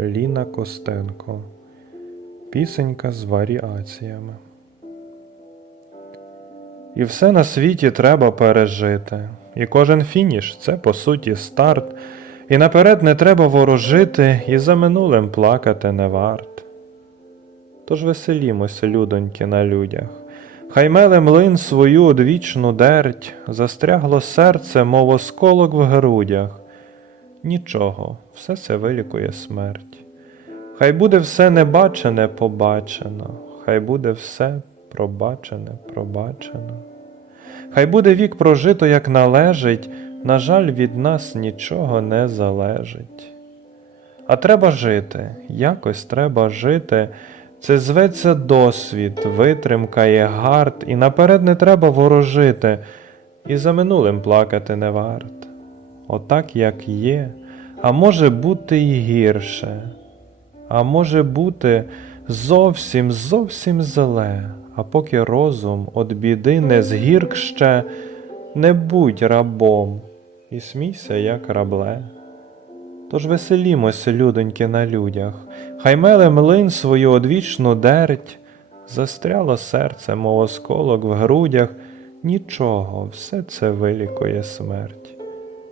Ліна Костенко. Пісенька з варіаціями. І все на світі треба пережити. І кожен фініш це по суті старт. І наперед не треба ворожити, і за минулим плакати не варт. Тож веселімося, людоньки, на людях. Хай меле млин свою одвічну дерть, застрягло серце, мов осколок в грудях. Нічого, все це вилікує смерть. Хай буде все небачене побачено, хай буде все пробачене пробачено. Хай буде вік прожито, як належить, на жаль, від нас нічого не залежить. А треба жити, якось треба жити. Це зветься досвід, витримка є гард, і наперед не треба ворожити, і за минулим плакати не варт. Отак, як є, а може бути і гірше, а може бути зовсім, зовсім зле, а поки розум від біди не згірк ще, не будь рабом і смійся, як рабле. Тож веселімося, людоньки, на людях, хай меле млин свою одвічну дерть, застряло серце, мов осколок в грудях, нічого, все це вилікує смерть.